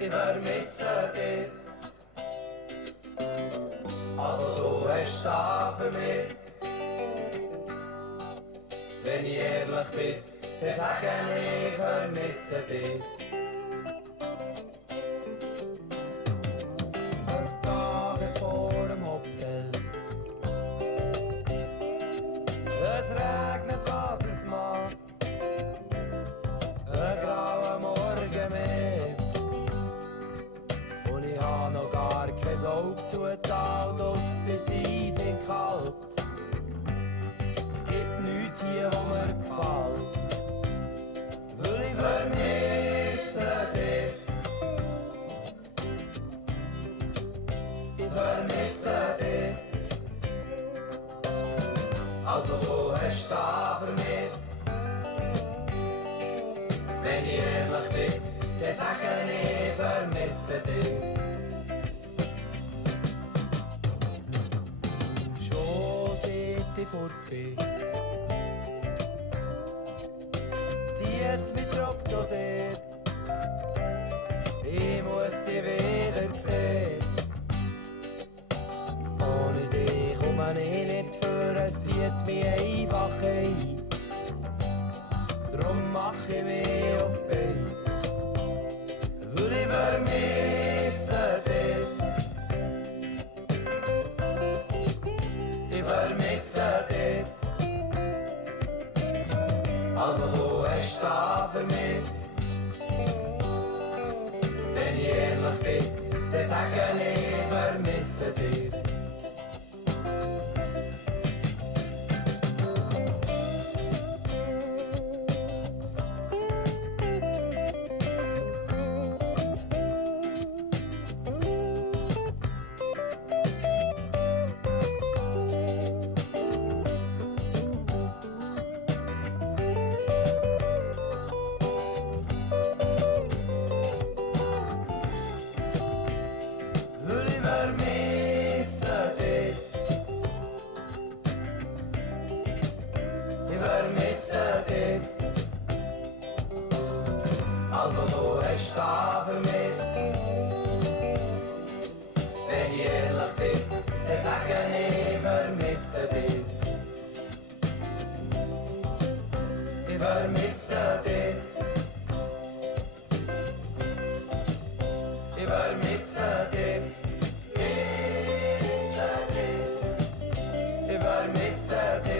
ich vermisse dich. Also du hast da für mich. Wenn ich ehrlich bin, dann sage ich vermisse dich. Es Tage vor dem Hotel. Es regnet, was es macht. Ein grauer Morgen mehr. Und ich habe noch gar kein Auge zugetan. Draussen ist eisig kalt. Es gibt nichts hier, was mir gefällt. Weil ich vermisse dich. Ich vermisse dich. Also du hast da für mich. Wenn ich ehrlich bin, dann sage ich vermisse dich. Schon seit ich fort bin, zieht's mich zurück zu dir. Ich muss dich wieder sehen. Ohne dich komme ich nicht vor, es zieht mich einfach ein. Drum mach ich mich auf die Beine. Weil ich vermisse dich. Ich vermisse dich. Also du hast da für mich. Wenn ich ehrlich bin, dann sage ich vermisse dich. Also du hast da für mich. Wenn ich ehrlich bin, dann sage ich vermisse dich. Ich vermisse dich. Ich vermisse dich. Ich vermisse dich.